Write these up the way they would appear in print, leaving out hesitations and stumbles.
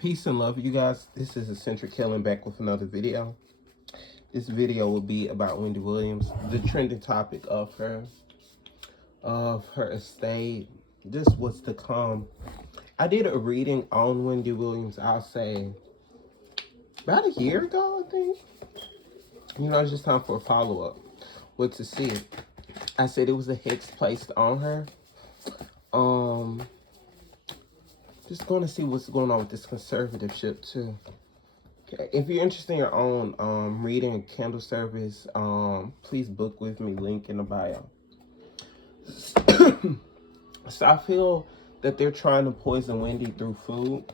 Peace and love, you guys. This is Eccentric Killing back with another video. This video will be about Wendy Williams, the trending topic of her estate, just what's to come. I did a reading on Wendy Williams, I'll say, about a year ago, I think. It's just time for a follow-up. What to see. I said it was a hex placed on her. Just going to see what's going on with this conservatorship too. Okay. If you're interested in your own reading and candle service, please book with me, link in the bio. So I feel that they're trying to poison Wendy through food.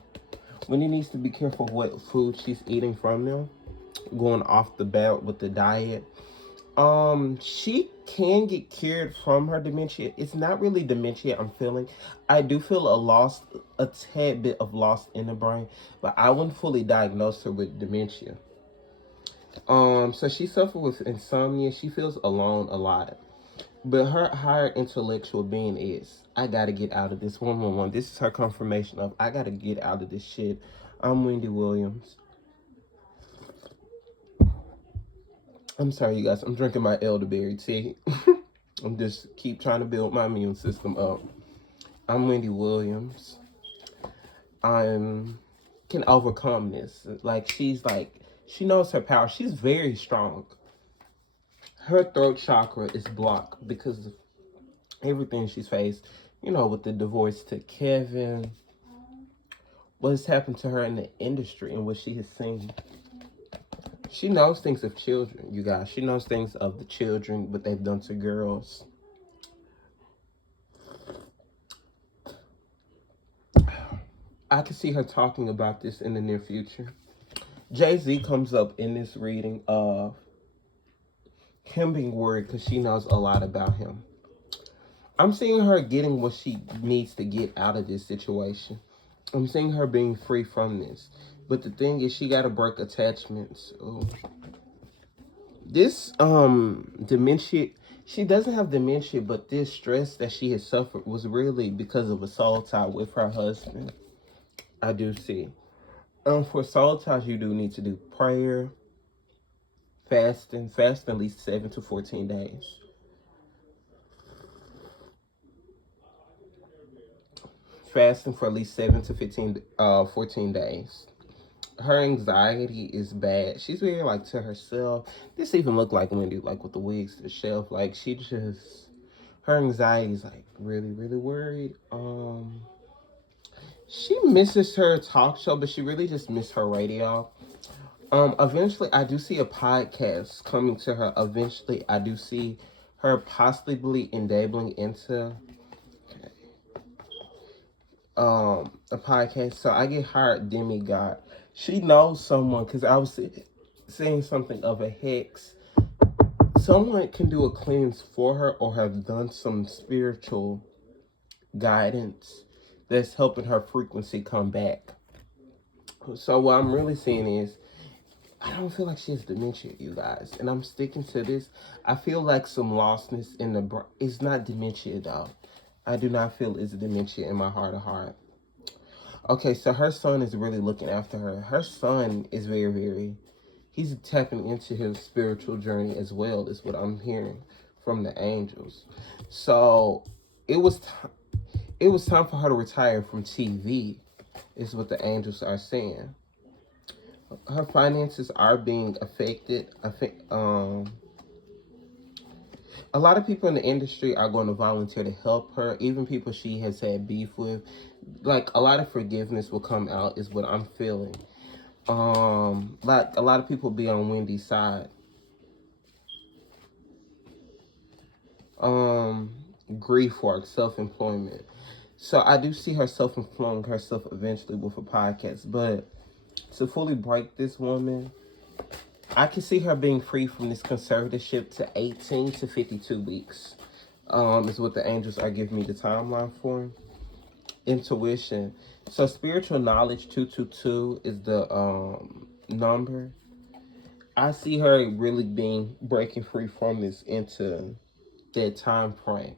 Wendy needs to be careful of what food she's eating from them, going off the bat with the diet. She can get cured from her dementia. It's not really dementia I'm feeling. I do feel a tad bit of loss in the brain, but I wouldn't fully diagnose her with dementia. So she suffers with insomnia. She feels alone a lot. But her higher intellectual being is, I gotta get out of this 111. This is her confirmation of, I gotta get out of this shit. I'm Wendy Williams. I'm sorry, you guys. I'm drinking my elderberry tea. I'm just keep trying to build my immune system up. I'm Wendy Williams. I can overcome this. She knows her power. She's very strong. Her throat chakra is blocked because of everything she's faced. With the divorce to Kevin, what has happened to her in the industry and what she has seen. She knows things of children, you guys. She knows things of the children, what they've done to girls. I can see her talking about this in the near future. Jay-Z comes up in this reading of him being worried because she knows a lot about him. I'm seeing her getting what she needs to get out of this situation. I'm seeing her being free from this. But the thing is, she got to break attachments. Ooh. This dementia, she doesn't have dementia, but this stress that she has suffered was really because of a soul tie with her husband. I do see. For soul ties, you do need to do prayer, fasting at least 7 to 14 days. Fasting for at least 7 to 14 days. Her anxiety is bad. She's very to herself. This even look like Wendy, with the wigs to the shelf. Her anxiety is really, really worried. She misses her talk show, but she really just missed her radio. Eventually I do see a podcast coming to her. Eventually I do see her possibly enabling into a podcast. So I get hired demigod. She knows someone, because I was saying something of a hex. Someone can do a cleanse for her or have done some spiritual guidance that's helping her frequency come back. So what I'm really seeing is, I don't feel like she has dementia, you guys. And I'm sticking to this. I feel like some lostness in the brain. It's not dementia, though. I do not feel it's dementia in my heart of heart. Okay, so her son is really looking after her. Her son is he's tapping into his spiritual journey as well, is what I'm hearing from the angels. So it was time for her to retire from TV, is what the angels are saying. Her finances are being affected. A lot of people in the industry are going to volunteer to help her, even people she has had beef with. A lot of forgiveness will come out, is what I'm feeling. A lot of people be on Wendy's side. Grief work, self-employment. So I do see her self-employing herself eventually with a podcast. But to fully break this woman, I can see her being free from this conservatorship to 18 to 52 weeks. Is what the angels are giving me the timeline for. Intuition. So spiritual knowledge 222 is the number. I see her really breaking free from this into that time frame.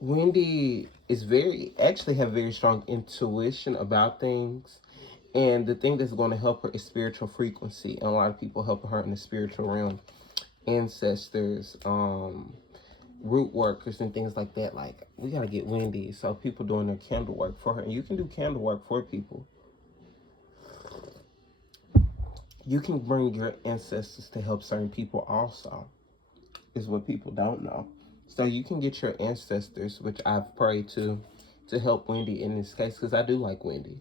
Wendy is actually have very strong intuition about things. And the thing that's going to help her is spiritual frequency. And a lot of people helping her in the spiritual realm. Ancestors, root workers and things like that. Like, we got to get Wendy. So people doing their candle work for her. And you can do candle work for people. You can bring your ancestors to help certain people also, is what people don't know. So you can get your ancestors, which I've prayed to help Wendy in this case, because I do like Wendy.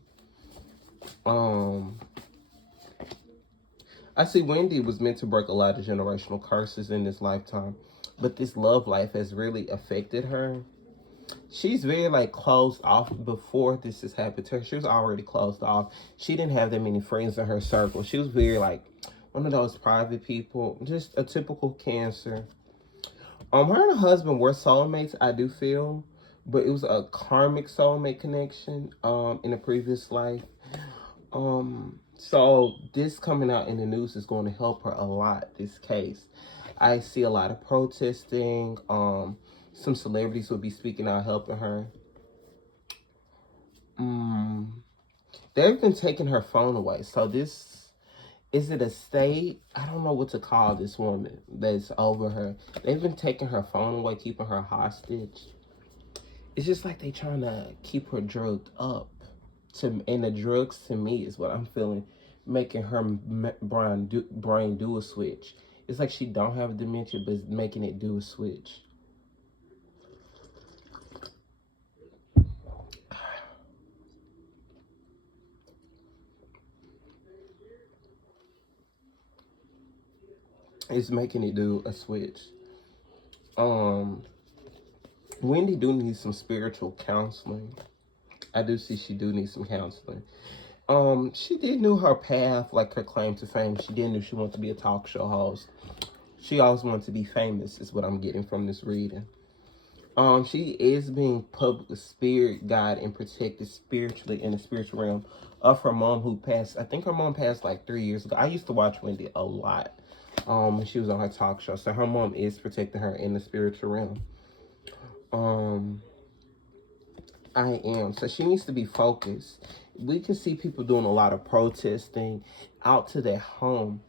I see Wendy was meant to break a lot of generational curses in this lifetime, but this love life has really affected her. She's very like closed off. Before this has happened to her, she was already closed off. She didn't have that many friends in her circle. She was very like one of those private people, just a typical Cancer. Her and her husband were soulmates, I do feel, but it was a karmic soulmate connection in a previous life. So this coming out in the news is going to help her a lot, this case. I see a lot of protesting. Some celebrities will be speaking out, helping her. They've been taking her phone away. So this, is it a state? I don't know what to call this woman that's over her. They've been taking her phone away, keeping her hostage. It's just like they trying to keep her drugged up. And the drugs, to me, is what I'm feeling, making her brain do a switch. It's like she don't have dementia, but it's making it do a switch. It's making it do a switch. Wendy do need some spiritual counseling. I do see she do need some counseling. She did know her path, like her claim to fame. She did know she wanted to be a talk show host. She always wanted to be famous, is what I'm getting from this reading. She is being public spirit guided and protected spiritually in the spiritual realm of her mom, who passed. I think her mom passed like 3 years ago. I used to watch Wendy a lot when she was on her talk show. So her mom is protecting her in the spiritual realm. I am. So she needs to be focused. We can see people doing a lot of protesting out to their home.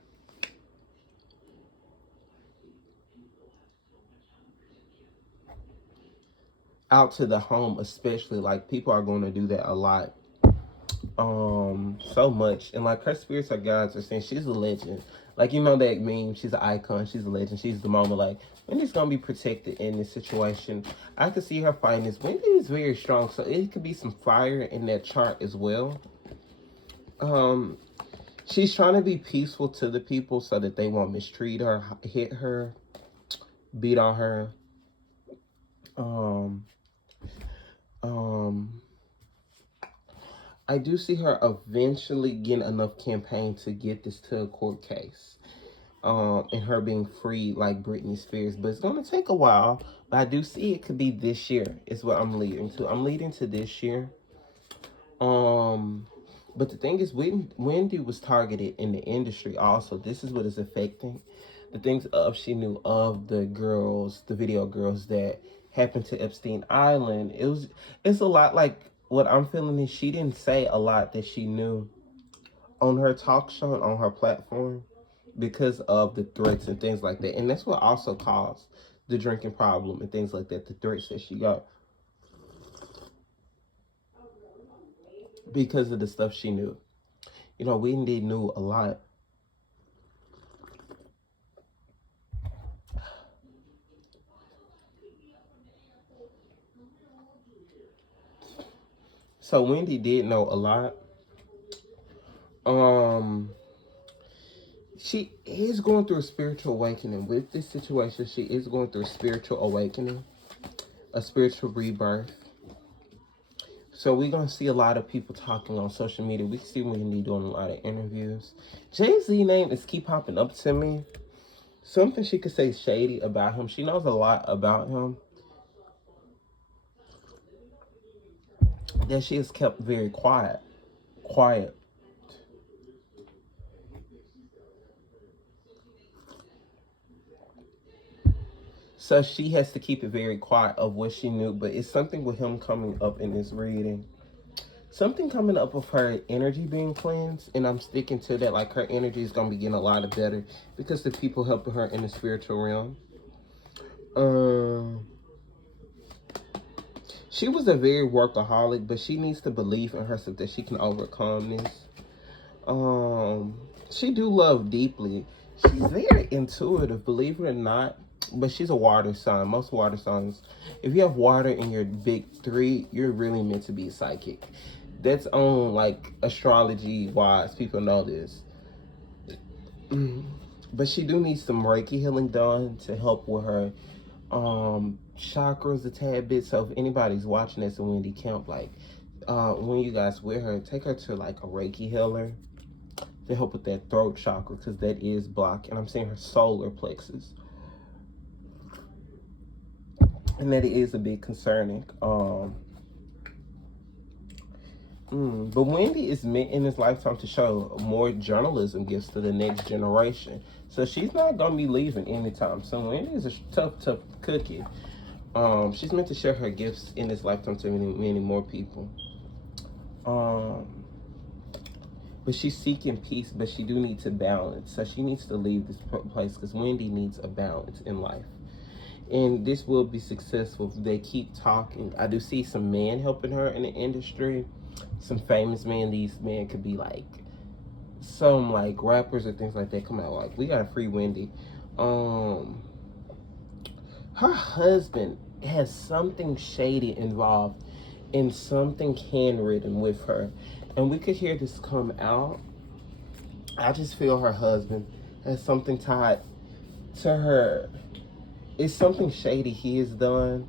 Out to the home, especially. Like, people are going to do that a lot. So much. And like, her spirits or guides are saying she's a legend. Like, you know that meme, she's an icon, she's a legend, she's the moment. Like, Wendy's gonna be protected in this situation. I could see her fighting this. Wendy is very strong, so it could be some fire in that chart as well. She's trying to be peaceful to the people so that they won't mistreat her, hit her, beat on her. I do see her eventually getting enough campaign to get this to a court case. And her being free like Britney Spears. But it's going to take a while. But I do see it could be this year is what I'm leading to. I'm leading to this year. But the thing is, Wendy was targeted in the industry also. This is what is affecting the things of she knew of the girls, the video girls that happened to Epstein Island. It's a lot like what I'm feeling is she didn't say a lot that she knew on her talk show and on her platform because of the threats and things like that. And that's what also caused the drinking problem and things like that, the threats that she got. Because of the stuff she knew. You know, Wendy knew a lot. So Wendy did know a lot. She is going through a spiritual awakening. With this situation, she is going through a spiritual awakening, a spiritual rebirth. So we're going to see a lot of people talking on social media. We see Wendy doing a lot of interviews. Jay-Z name is keep popping up to me. Something she could say shady about him. She knows a lot about him that she has kept very quiet. So she has to keep it very quiet of what she knew, but it's something with him coming up in this reading. Something coming up of her energy being cleansed, and I'm sticking to that. Like, her energy is going to be getting a lot of better because the people helping her in the spiritual realm. She was a very workaholic, but she needs to believe in herself that she can overcome this. She do love deeply. She's very intuitive, believe it or not. But she's a water sign. Most water signs, if you have water in your big three, you're really meant to be psychic. That's on, like, astrology wise. People know this. But she do need some Reiki healing done to help with her chakras a tad bit. So if anybody's watching this in Wendy Camp, like, when you guys with her, take her to like a Reiki healer to help with that throat chakra, because that is blocked. And I'm seeing her solar plexus, and that is a bit concerning. But Wendy is meant in this lifetime to show more journalism gifts to the next generation. So she's not going to be leaving anytime soon. Wendy is a tough cookie. She's meant to share her gifts in this lifetime to many more people. But she's seeking peace, but she do need to balance. So she needs to leave this place because Wendy needs a balance in life. And this will be successful if they keep talking. I do see some men helping her in the industry. Some famous men. These men could be like some like rappers or things like that come out like, we gotta free Wendy. Her husband has something shady involved in something handwritten with her, and we could hear this come out. I just feel her husband has something tied to her. It's something shady he has done.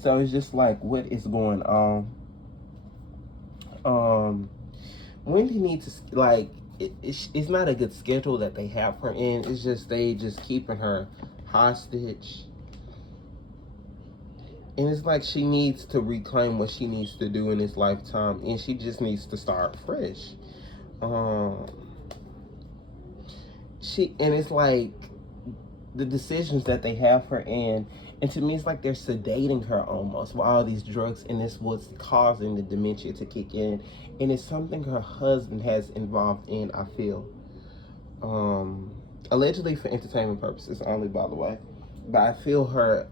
So it's just like, what is going on? Wendy needs to, like, it's not a good schedule that they have her in. It's just they just keeping her hostage. And it's like she needs to reclaim what she needs to do in this lifetime, and she just needs to start fresh. And it's like the decisions that they have her in, and to me it's like they're sedating her almost with all these drugs, and it's what's causing the dementia to kick in. And it's something her husband has involved in, I feel. Allegedly for entertainment purposes only, by the way. But I feel her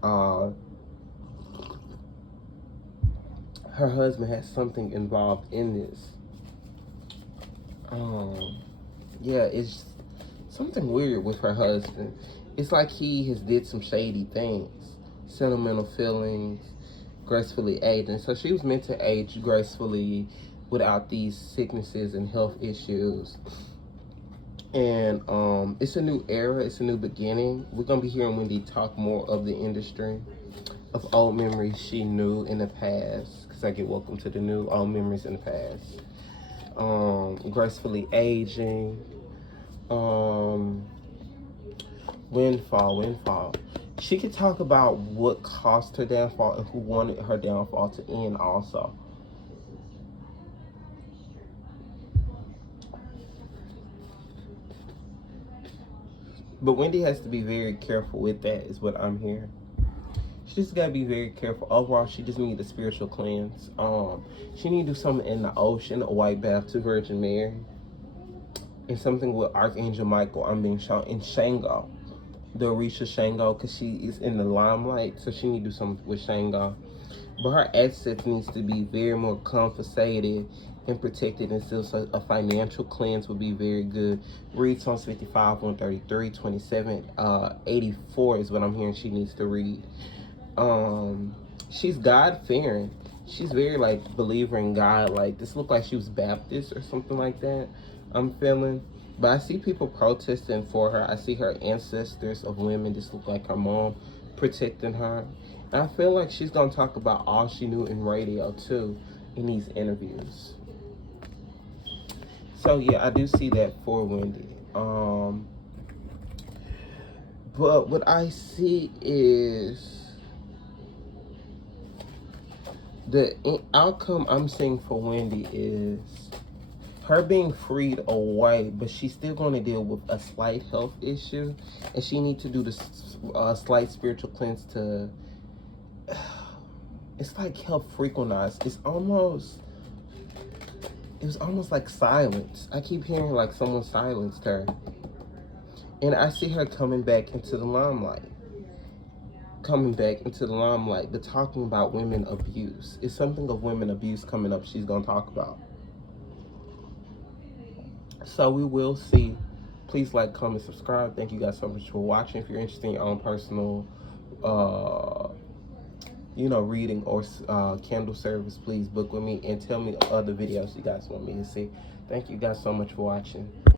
husband has something involved in this. Yeah, it's something weird with her husband. It's like he has did some shady things, sentimental feelings, gracefully aging. So she was meant to age gracefully without these sicknesses and health issues. And it's a new era, it's a new beginning. We're gonna be hearing Wendy talk more of the industry, of old memories she knew in the past, because I get welcome to the new, old memories in the past. Gracefully aging. Windfall. She could talk about what caused her downfall and who wanted her downfall to end also. But Wendy has to be very careful with that, is what I'm hearing. She just gotta be very careful. Overall, she just needs a spiritual cleanse. She need to do something in the ocean, a white bath to Virgin Mary. And something with Archangel Michael, I'm being shown, in Shango. The Orisha Shango, because she is in the limelight, so she need to do something with Shango. But her assets needs to be very more compensated and protected, and still, so a financial cleanse would be very good. Read Psalms 55, 133, 27, 84 is what I'm hearing she needs to read. She's God-fearing. She's very, like, believer in God. Like, this looked like she was Baptist or something like that, I'm feeling. But I see people protesting for her. I see her ancestors of women, this look like her mom, protecting her. And I feel like she's going to talk about all she knew in radio, too, in these interviews. So, yeah, I do see that for Wendy. But what I see is The outcome I'm seeing for Wendy is her being freed away, but she's still going to deal with a slight health issue, and she needs to do this slight spiritual cleanse to. It's like help frequentize. It was almost like silence. I keep hearing like someone silenced her, and I see her coming back into the limelight. But talking about women abuse. It's something of women abuse coming up she's going to talk about. So we will see. Please like, comment, subscribe. Thank you guys so much for watching. If you're interested in your own personal, reading or candle service, please book with me and tell me other videos you guys want me to see. Thank you guys so much for watching.